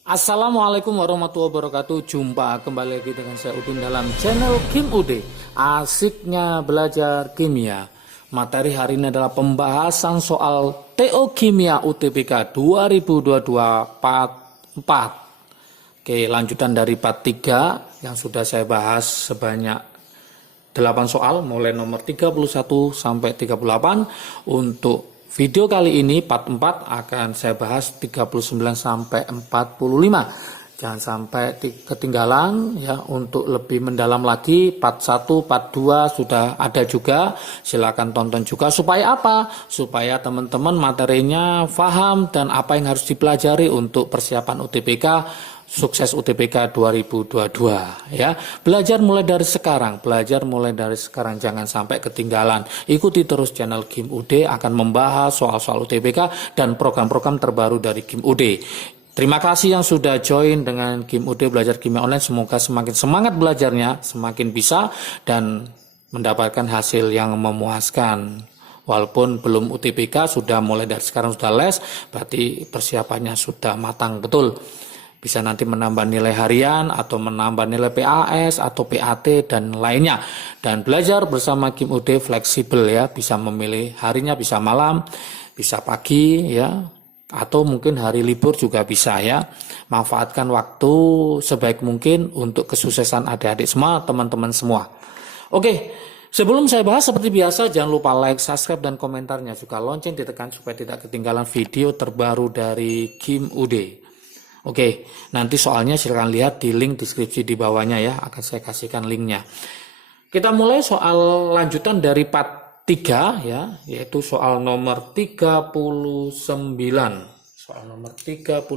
Assalamualaikum warahmatullahi wabarakatuh. Jumpa kembali lagi dengan saya Udin dalam channel Kim Ude. Asiknya belajar kimia. Materi hari ini adalah pembahasan soal TO Kimia UTBK 2022 part 4. Oke, lanjutan dari part 3 yang sudah saya bahas sebanyak 8 soal mulai nomor 31 sampai 38. Untuk video kali ini part 4 akan saya bahas 39 sampai 45. Jangan sampai ketinggalan ya. Untuk lebih mendalam lagi part 1, part 2 sudah ada juga. Silakan tonton juga supaya apa? Supaya teman-teman materinya paham dan apa yang harus dipelajari untuk persiapan UTBK sukses UTBK 2022 ya. Belajar mulai dari sekarang, jangan sampai ketinggalan. Ikuti terus channel Kim UD akan membahas soal-soal UTBK dan program-program terbaru dari Kim UD. Terima kasih yang sudah join dengan Kim UD belajar kimia online. Semoga semakin semangat belajarnya, semakin bisa dan mendapatkan hasil yang memuaskan. Walaupun belum UTBK, sudah mulai dari sekarang sudah les, berarti persiapannya sudah matang betul. Bisa nanti menambah nilai harian atau menambah nilai PAS atau PAT dan lainnya. Dan belajar bersama Kim UD fleksibel ya, bisa memilih harinya, bisa malam, bisa pagi ya, atau mungkin hari libur juga bisa ya. Manfaatkan waktu sebaik mungkin untuk kesuksesan adik-adik semua, teman-teman semua. Oke, sebelum saya bahas seperti biasa, jangan lupa like, subscribe, dan komentarnya. Juga lonceng ditekan supaya tidak ketinggalan video terbaru dari Kim UD. Oke, nanti soalnya silahkan lihat di link deskripsi di bawahnya ya, akan saya kasihkan linknya. Kita mulai soal lanjutan dari part 3 ya, yaitu soal nomor 39. Soal nomor 39.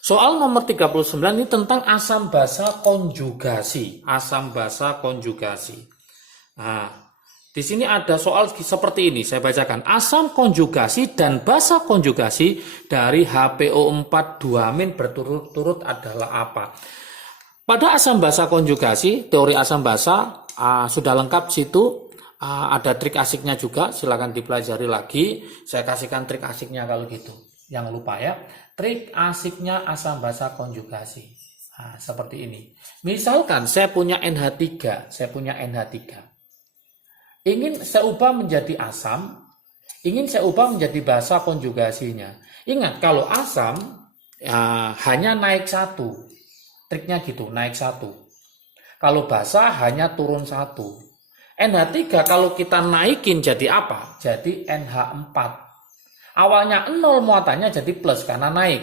Soal nomor 39 ini tentang asam basa konjugasi. Asam basa konjugasi. Nah, di sini ada soal seperti ini, saya bacakan. Asam konjugasi dan basa konjugasi dari HPO4 2- berturut-turut adalah apa? Pada asam basa konjugasi, teori asam basa sudah lengkap situ. Ada trik asiknya juga, silakan dipelajari lagi. Saya kasihkan trik asiknya kalau gitu. Jangan lupa ya, trik asiknya asam basa konjugasi. Nah, seperti ini. Misalkan saya punya NH3, ingin saya ubah menjadi asam, ingin saya ubah menjadi basa konjugasinya. Ingat, kalau asam hanya naik 1, triknya gitu, naik 1. Kalau basa hanya turun 1. NH3 kalau kita naikin jadi apa? Jadi NH4. Awalnya 0 muatannya jadi plus karena naik.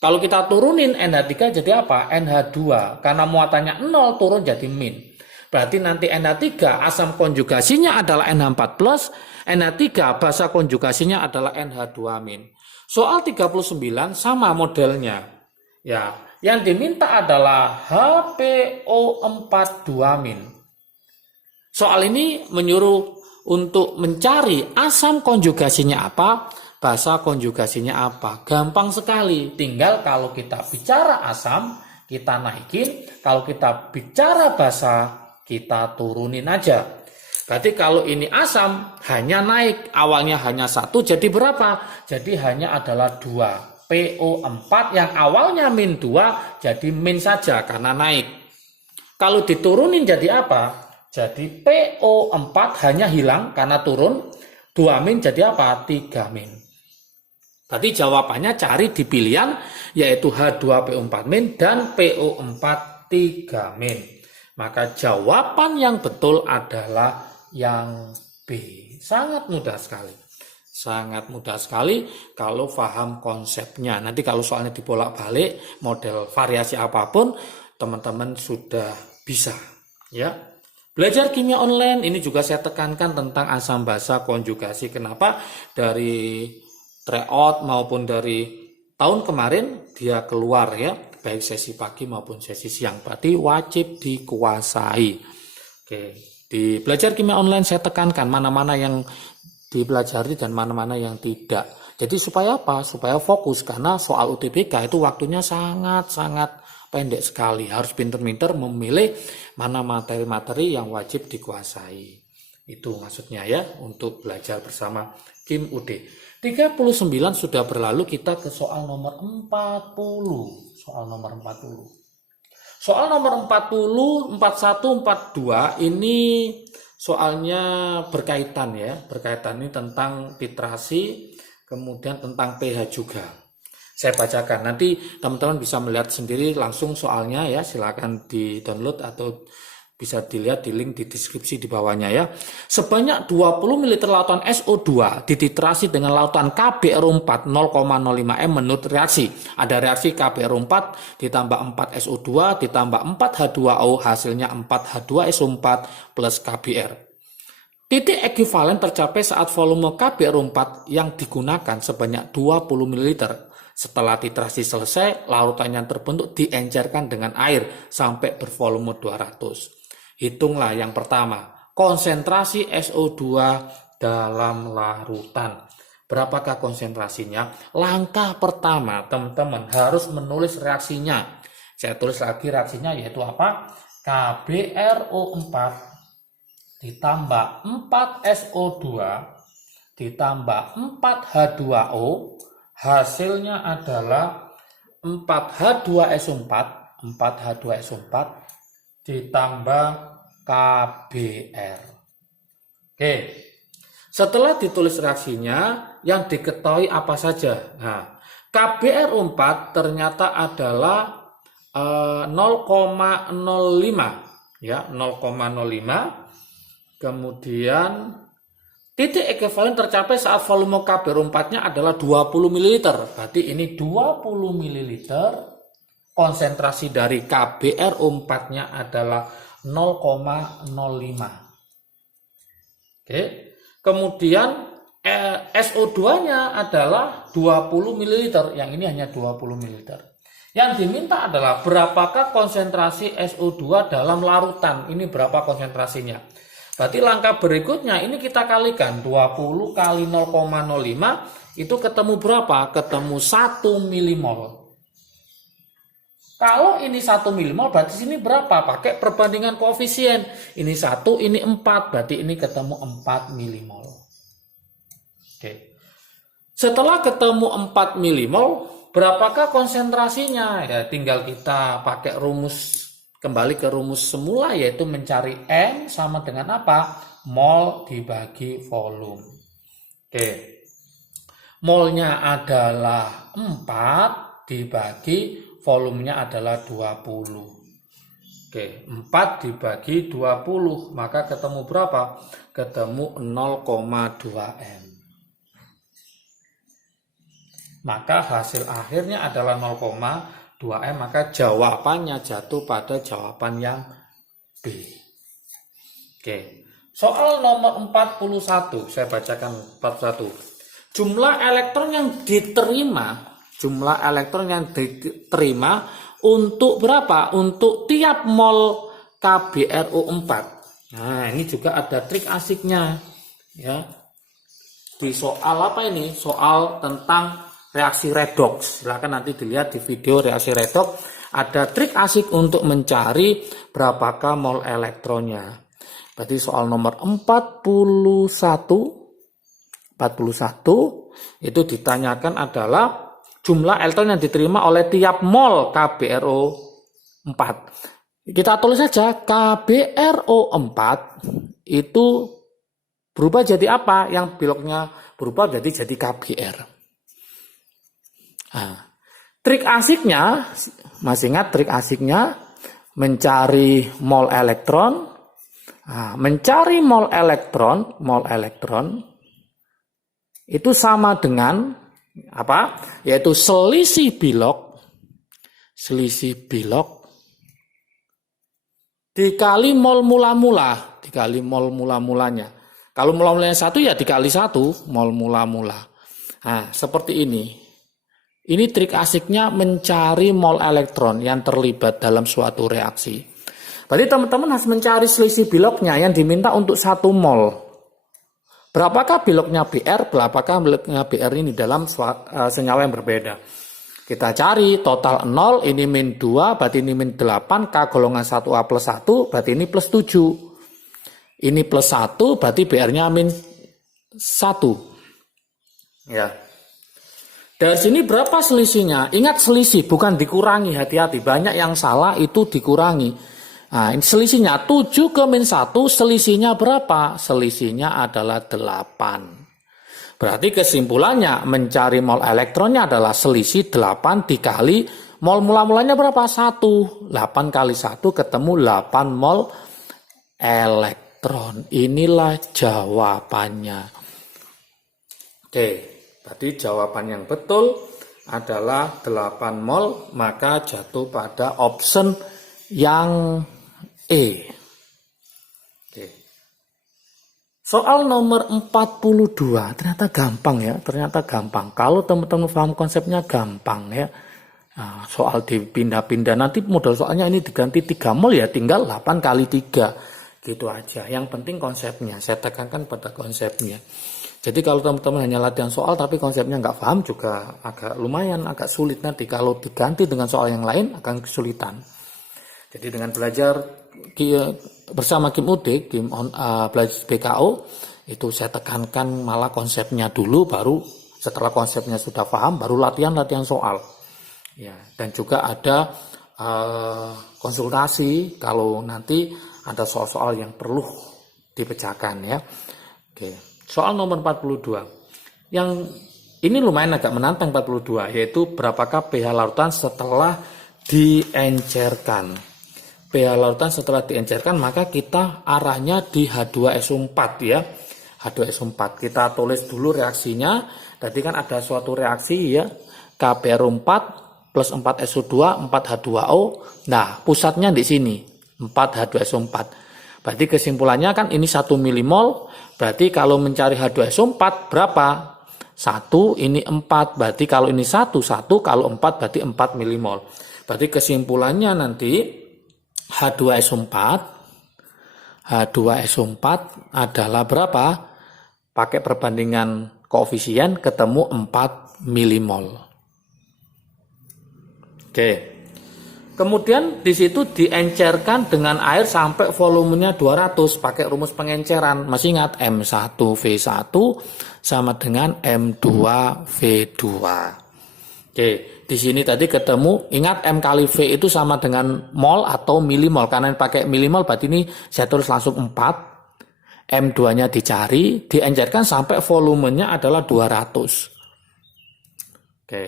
Kalau kita turunin NH3 jadi apa? NH2. Karena muatannya 0 turun jadi min. Berarti nanti NH3 asam konjugasinya adalah NH4+, NH3 basa konjugasinya adalah NH2-. Soal 39 sama modelnya. Ya, yang diminta adalah HPO4 2-. Soal ini menyuruh untuk mencari asam konjugasinya apa, basa konjugasinya apa. Gampang sekali, tinggal kalau kita bicara asam, kita naikin, kalau kita bicara basa, kita turunin aja. Berarti kalau ini asam hanya naik, awalnya hanya 1 jadi berapa? Jadi hanya adalah 2. PO4 yang awalnya min 2 jadi min saja karena naik. Kalau diturunin jadi apa? Jadi PO4 hanya hilang karena turun, 2 min jadi apa? 3 min. Berarti jawabannya cari di pilihan yaitu H2PO4- dan PO4 3-. Maka jawaban yang betul adalah yang B. Sangat mudah sekali. Sangat mudah sekali kalau paham konsepnya. Nanti kalau soalnya dibolak-balik, model variasi apapun, teman-teman sudah bisa. Ya. Belajar kimia online, ini juga saya tekankan tentang asam basa konjugasi. Kenapa? Dari tryout maupun dari tahun kemarin dia keluar ya. Baik sesi pagi maupun sesi siang, berarti wajib dikuasai. Oke, di belajar kimia online saya tekankan mana-mana yang dipelajari dan mana-mana yang tidak. Jadi supaya apa? Supaya fokus, karena soal UTBK itu waktunya sangat-sangat pendek sekali. Harus pinter-pinter memilih mana materi-materi yang wajib dikuasai. Itu maksudnya ya, untuk belajar bersama Kim UD. 39 sudah berlalu, kita ke soal nomor 40. Soal nomor 40. Soal nomor 40, 41, 42 ini soalnya berkaitan ya. Berkaitan ini tentang titrasi, kemudian tentang pH juga. Saya bacakan, nanti teman-teman bisa melihat sendiri langsung soalnya ya, silakan di-download atau bisa dilihat di link di deskripsi di bawahnya ya. Sebanyak 20 ml lautan SO2 dititrasi dengan lautan KBRO4 0,05 m menurut reaksi. Ada reaksi KBRO4 ditambah 4 SO2 ditambah 4 H2O, hasilnya 4 H2SO4 plus KBr. Titik ekuivalen tercapai saat volume KBRO4 yang digunakan sebanyak 20 ml. Setelah titrasi selesai, larutan yang terbentuk diencerkan dengan air sampai bervolume 200. Hitunglah yang pertama, konsentrasi SO2 dalam larutan. Berapakah konsentrasinya? Langkah pertama, teman-teman harus menulis reaksinya. Saya tulis lagi reaksinya, yaitu apa? KBRO4 ditambah 4 SO2 ditambah 4 H2O, hasilnya adalah 4 H2SO4 ditambah KBr. Oke, setelah ditulis reaksinya, yang diketahui apa saja? Nah, KBRO4 ternyata adalah 0,05 ya, 0,05. Kemudian titik ekuivalen tercapai saat volume KBRO4-nya adalah 20 ml. Berarti ini 20 ml. Konsentrasi dari KBRO4-nya adalah 0,05. Oke. Kemudian SO2-nya adalah 20 ml. Yang ini hanya 20 ml. Yang diminta adalah berapakah konsentrasi SO2 dalam larutan. Ini berapa konsentrasinya. Berarti langkah berikutnya ini kita kalikan 20 kali 0,05 itu ketemu berapa? Ketemu 1 milimol. Kalau ini 1 milimol berarti sini berapa? Pakai perbandingan koefisien. Ini 1, ini 4. Berarti ini ketemu 4 milimol. Oke. Setelah ketemu 4 milimol, berapakah konsentrasinya? Ya tinggal kita pakai rumus, kembali ke rumus semula, yaitu mencari N sama dengan apa? Mol dibagi volume. Oke. Molnya adalah 4 dibagi volumenya adalah 20. Oke, 4 dibagi 20, maka ketemu berapa? Ketemu 0,2 M. Maka hasil akhirnya adalah 0,2 M, maka jawabannya jatuh pada jawaban yang B. Oke, soal nomor 41, saya bacakan 41. Jumlah elektron yang diterima untuk berapa? Untuk tiap mol KBRO4. Nah, ini juga ada trik asiknya ya. Di soal apa ini? Soal tentang reaksi redoks. Silakan nanti dilihat di video reaksi redoks. Ada trik asik untuk mencari berapakah mol elektronnya. Berarti soal nomor 41 itu ditanyakan adalah jumlah elektron yang diterima oleh tiap mol KBRO4. Kita tulis saja KBRO4 itu berubah jadi apa? Yang biloknya berubah jadi KBr. Nah, trik asiknya, masih ingat trik asiknya? Mencari mol elektron. Nah, mencari mol elektron itu sama dengan apa? Yaitu selisih bilok dikali mol mula-mulanya. Kalau mula-mulanya 1 ya dikali 1 mol mula-mula. Nah, seperti ini. Ini trik asiknya mencari mol elektron yang terlibat dalam suatu reaksi. Berarti teman-teman harus mencari selisih biloknya yang diminta untuk 1 mol. Berapakah biloknya Br, berapakah biloknya Br ini dalam senyawa yang berbeda. Kita cari total 0, ini min 2, berarti ini min 8, K golongan 1A plus 1, berarti ini plus 7. Ini plus 1, berarti BR-nya min 1. Ya. Dari sini berapa selisihnya? Ingat selisih, bukan dikurangi, hati-hati. Banyak yang salah itu dikurangi. Nah, ini selisihnya 7 ke min 1, selisihnya berapa? Selisihnya adalah 8. Berarti kesimpulannya mencari mol elektronnya adalah selisih 8 dikali mol mula-mulanya berapa? 1. 8 kali 1 ketemu 8 mol elektron. Inilah jawabannya. Oke, berarti jawaban yang betul adalah 8 mol, maka jatuh pada option yang E. Oke. Soal nomor 42, ternyata gampang ya, ternyata gampang. Kalau teman-teman paham konsepnya gampang ya. Nah, soal dipindah-pindah, nanti modal soalnya ini diganti 3 mol ya, tinggal 8 kali 3. Gitu aja, yang penting konsepnya, saya tekankan pada konsepnya. Jadi kalau teman-teman hanya latihan soal tapi konsepnya nggak paham juga agak lumayan, agak sulit nanti. Kalau diganti dengan soal yang lain akan kesulitan. Jadi dengan belajar bersama Kim Udik, belajar BKO, itu saya tekankan malah konsepnya dulu, baru setelah konsepnya sudah paham, baru latihan soal. Ya, dan juga ada konsultasi kalau nanti ada soal-soal yang perlu dipecahkan ya. Oke, soal nomor 42. Yang ini lumayan agak menantang 42, yaitu berapakah pH larutan setelah diencerkan. pH larutan setelah diencerkan, maka kita arahnya di H2SO4 ya. H2SO4. Kita tulis dulu reaksinya. Tadi kan ada suatu reaksi ya. KBr4 plus 4SO2, 4H2O. Nah, pusatnya di sini. 4H2SO4. Berarti kesimpulannya kan ini 1 milimol. Berarti kalau mencari H2SO4 berapa? 1, ini 4. Berarti kalau ini 1, kalau 4 berarti 4 milimol. Berarti kesimpulannya nanti H2SO4 adalah berapa? Pakai perbandingan koefisien ketemu 4 milimol. Oke. Kemudian di situ diencerkan dengan air sampai volumenya 200 pakai rumus pengenceran. Masih ingat M1V1 sama dengan M2V2. Oke, di sini tadi ketemu, ingat M kali V itu sama dengan mol atau milimol. Karena pakai milimol berarti ini saya tulis langsung 4. M2-nya dicari, diencerkan sampai volumenya adalah 200. Oke,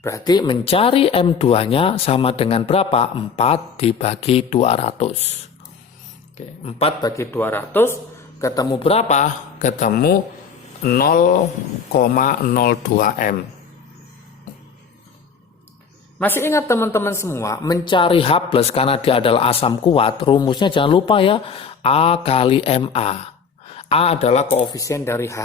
berarti mencari M2-nya sama dengan berapa? 4 dibagi 200. Oke, 4 bagi 200 ketemu berapa? Ketemu 0,02 M. Masih ingat teman-teman semua, mencari H+ karena dia adalah asam kuat, rumusnya jangan lupa ya, A kali MA. A adalah koefisien dari H,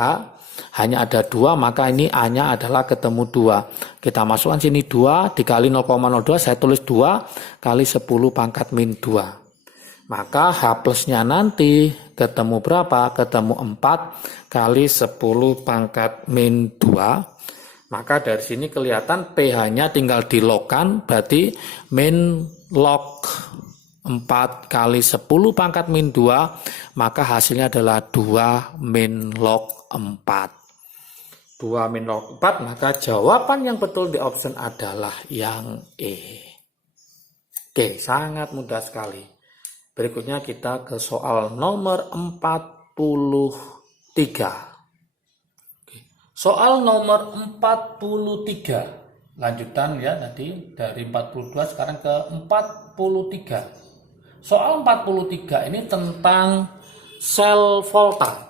hanya ada 2, maka ini A-nya adalah ketemu 2. Kita masukkan sini 2 dikali 0,02, saya tulis 2 kali 10 pangkat min 2. Maka H+-nya nanti ketemu berapa? Ketemu 4 kali 10 pangkat min 2. Maka dari sini kelihatan pH-nya tinggal dilogkan, berarti min log 4 kali 10 pangkat min 2, maka hasilnya adalah 2 min log 4. 2 min log 4, maka jawaban yang betul di option adalah yang E. Oke, sangat mudah sekali. Berikutnya kita ke soal nomor 43. Soal nomor 43, lanjutan ya tadi dari 42 sekarang ke 43. Soal 43 ini tentang sel volta,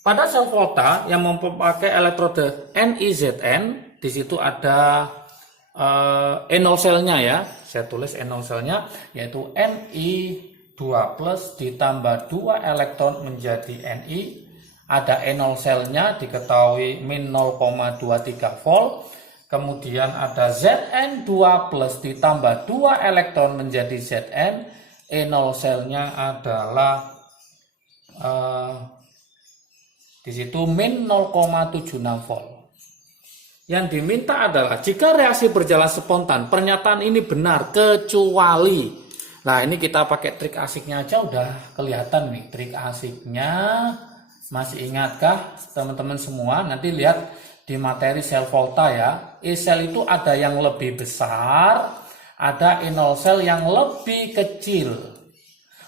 Pada sel volta yang memakai elektrode NiZn, di situ ada E0 selnya ya. Saya tulis E0 selnya yaitu Ni2+ ditambah 2 elektron menjadi Ni. Ada E0 selnya diketahui min 0,23 volt. Kemudian ada Zn2+ ditambah 2 elektron menjadi Zn. E0 selnya adalah di situ min 0,76 volt. Yang diminta adalah jika reaksi berjalan spontan, pernyataan ini benar kecuali Nah, ini kita pakai trik asiknya aja udah kelihatan nih. Trik asiknya masih ingatkah teman-teman semua? Nanti lihat di materi sel volta ya. E-sel itu ada yang lebih besar, ada E0 sel yang lebih kecil.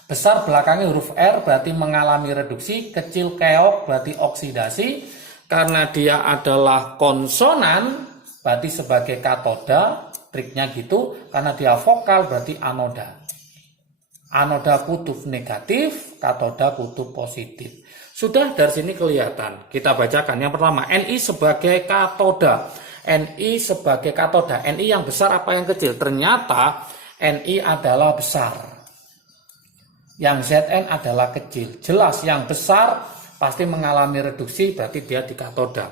Besar belakangnya huruf R berarti mengalami reduksi, kecil keok berarti oksidasi. Karena dia adalah konsonan, berarti sebagai katoda, triknya gitu. Karena dia vokal berarti anoda. Anoda kutub negatif, katoda kutub positif. Sudah dari sini kelihatan. Kita bacakan. Yang pertama, Ni sebagai katoda. Ni sebagai katoda. Ni yang besar apa yang kecil? Ternyata Ni adalah besar. Yang Zn adalah kecil. Jelas yang besar pasti mengalami reduksi, berarti dia di katoda.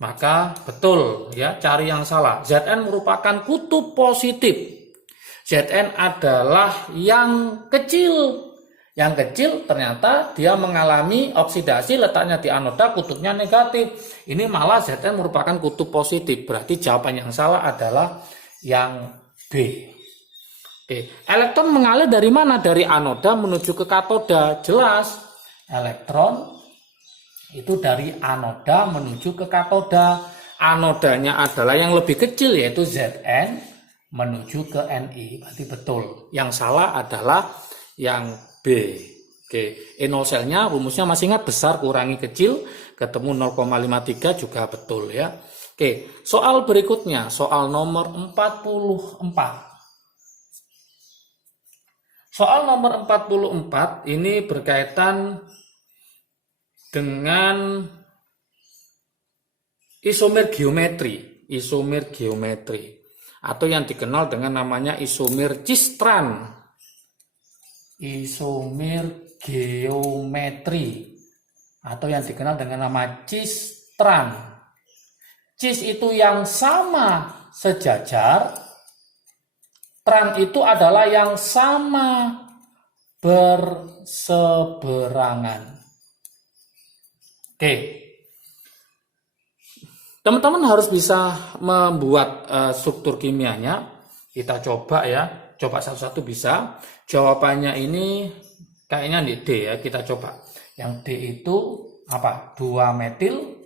Maka betul ya, cari yang salah. Zn merupakan kutub positif. Zn adalah yang kecil. Yang kecil ternyata dia mengalami oksidasi, letaknya di anoda, kutubnya negatif. Ini malah Zn merupakan kutub positif. Berarti jawaban yang salah adalah yang B. Oke. Elektron mengalir dari mana? Dari anoda menuju ke katoda. Jelas. Elektron itu dari anoda menuju ke katoda. Anodanya adalah yang lebih kecil, yaitu Zn menuju ke Ni. Berarti betul. Yang salah adalah yang B. Oke, E0 selnya rumusnya masih ingat, besar kurangi kecil, ketemu 0,53 juga betul ya. Oke, soal berikutnya, soal nomor 44. Soal nomor 44 ini berkaitan dengan isomer geometri. Isomer geometri. Atau yang dikenal dengan namanya isomer Cis-tran. Isomer geometri. Atau yang dikenal dengan nama Cis-tran. Cis itu yang sama sejajar. Tran itu adalah yang sama berseberangan. Oke. Teman-teman harus bisa membuat struktur kimianya. Kita coba ya. Coba satu-satu bisa. Jawabannya ini kayaknya di D ya. Kita coba. Yang D itu apa? 2 metil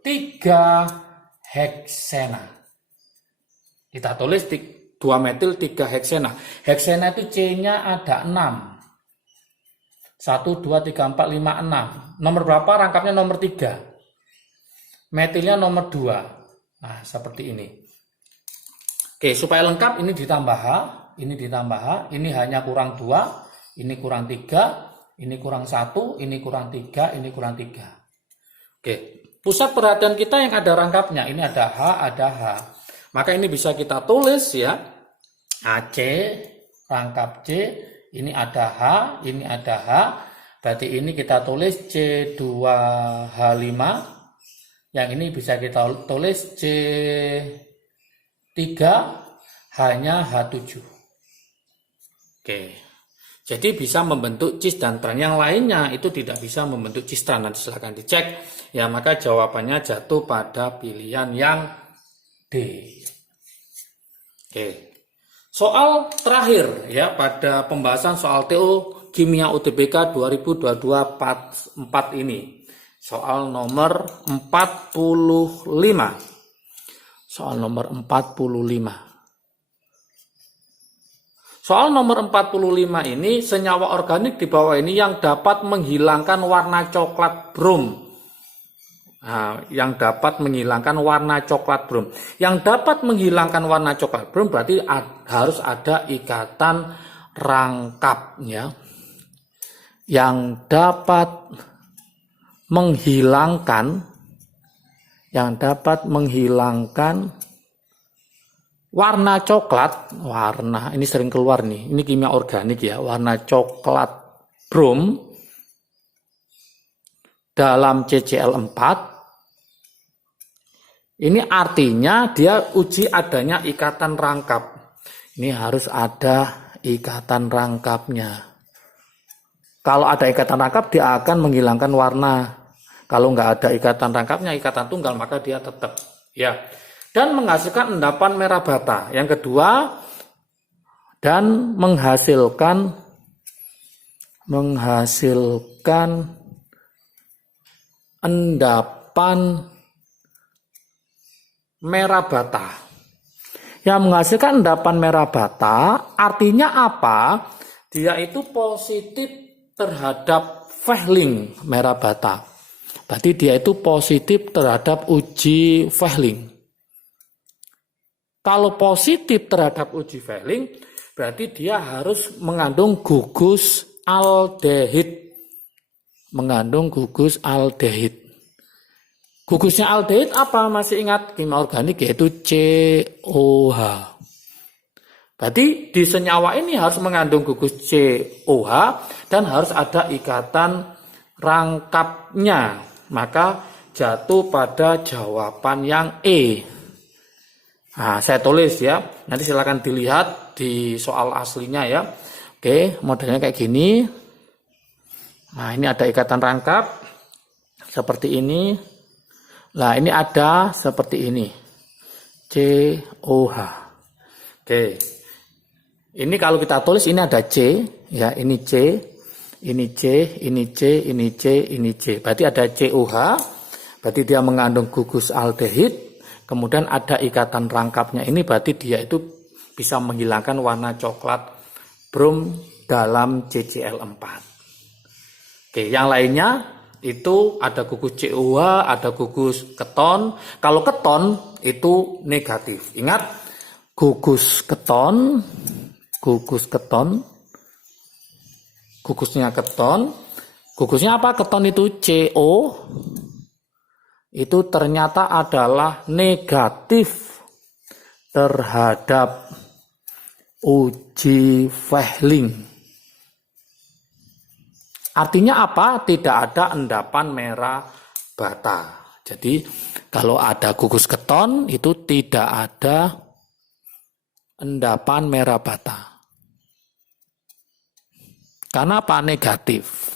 3 heksena. Kita tulis 2 metil 3 heksena. Heksena itu C-nya ada 6. 1, 2, 3, 4, 5, 6. Nomor berapa? Rangkapnya nomor 3. Metilnya nomor 2. Nah, seperti ini. Oke, supaya lengkap ini ditambah H, ini hanya kurang 2, ini kurang 3, ini kurang 1, ini kurang 3, ini kurang 3. Oke, pusat perhatian kita yang ada rangkapnya, ini ada H, ada H. Maka ini bisa kita tulis ya. AC, rangkap C, ini ada H, ini ada H. Berarti ini kita tulis C2H5. Yang ini bisa kita tulis C3 hanya H7. Oke. Jadi bisa membentuk cis dan tran. Yang lainnya itu tidak bisa membentuk cis tran. Nanti silahkan dicek. Ya, maka jawabannya jatuh pada pilihan yang D. Oke. Soal terakhir ya pada pembahasan soal TO Kimia UTBK 2022-4 ini. Soal nomor 45. Soal nomor 45. Soal nomor 45 ini senyawa organik di bawah ini yang dapat menghilangkan warna coklat brom. Nah, yang dapat menghilangkan warna coklat brom. Yang dapat menghilangkan warna coklat brom berarti harus ada ikatan rangkap ya. Yang dapat menghilangkan warna coklat, ini sering keluar nih, ini kimia organik ya, warna coklat brom dalam CCl4. Ini artinya dia uji adanya ikatan rangkap. Ini harus ada ikatan rangkapnya. Kalau ada ikatan rangkap dia akan menghilangkan warna. Kalau nggak ada ikatan rangkapnya, ikatan tunggal, maka dia tetap ya. Dan menghasilkan endapan merah bata. Yang kedua, dan menghasilkan endapan merah bata. Yang menghasilkan endapan merah bata artinya apa? Dia itu positif terhadap Fehling merah bata. Berarti dia itu positif terhadap uji Fehling. Kalau positif terhadap uji Fehling, berarti dia harus mengandung gugus aldehid. Gugusnya aldehid apa? Masih ingat kimia organik yaitu COH. Berarti di senyawa ini harus mengandung gugus COH dan harus ada ikatan rangkapnya. Maka jatuh pada jawaban yang E. Nah, saya tulis ya. Nanti silakan dilihat di soal aslinya ya. Oke, modelnya kayak gini. Nah, ini ada ikatan rangkap seperti ini. Nah, ini ada seperti ini. COH. Oke. Ini kalau kita tulis ini ada C, ya, ini C, ini C, ini C, ini C, ini C. Berarti ada COH. Berarti dia mengandung gugus aldehid. Kemudian ada ikatan rangkapnya ini, berarti dia itu bisa menghilangkan warna coklat brom dalam CCl4. Oke, yang lainnya itu ada gugus COH, ada gugus keton. Kalau keton itu negatif. Ingat, gugusnya keton. Gugusnya apa? Keton itu CO. Itu ternyata adalah negatif terhadap uji Fehling. Artinya apa? Tidak ada endapan merah bata. Jadi kalau ada gugus keton itu tidak ada endapan merah bata. Karena apa? Negatif.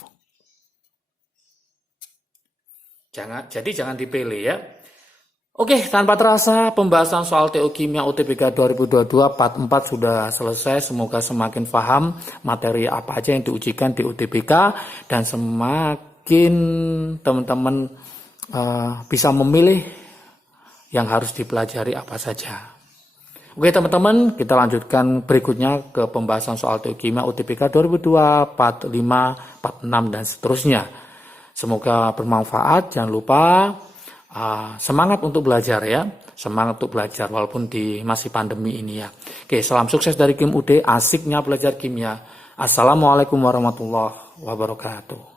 Jangan dipilih ya. Oke, tanpa terasa pembahasan soal TU Kimia UTBK 2022 part 4 sudah selesai. Semoga semakin paham materi apa aja yang diujikan di UTBK dan semakin teman-teman bisa memilih yang harus dipelajari apa saja. Oke teman-teman, kita lanjutkan berikutnya ke pembahasan soal TU Kimia UTBK 2022 part 5, part 6 dan seterusnya. Semoga bermanfaat. Jangan lupa semangat untuk belajar ya. Semangat untuk belajar walaupun di masih pandemi ini ya. Oke, salam sukses dari Kim UD. Asiknya belajar kimia. Assalamualaikum warahmatullahi wabarakatuh.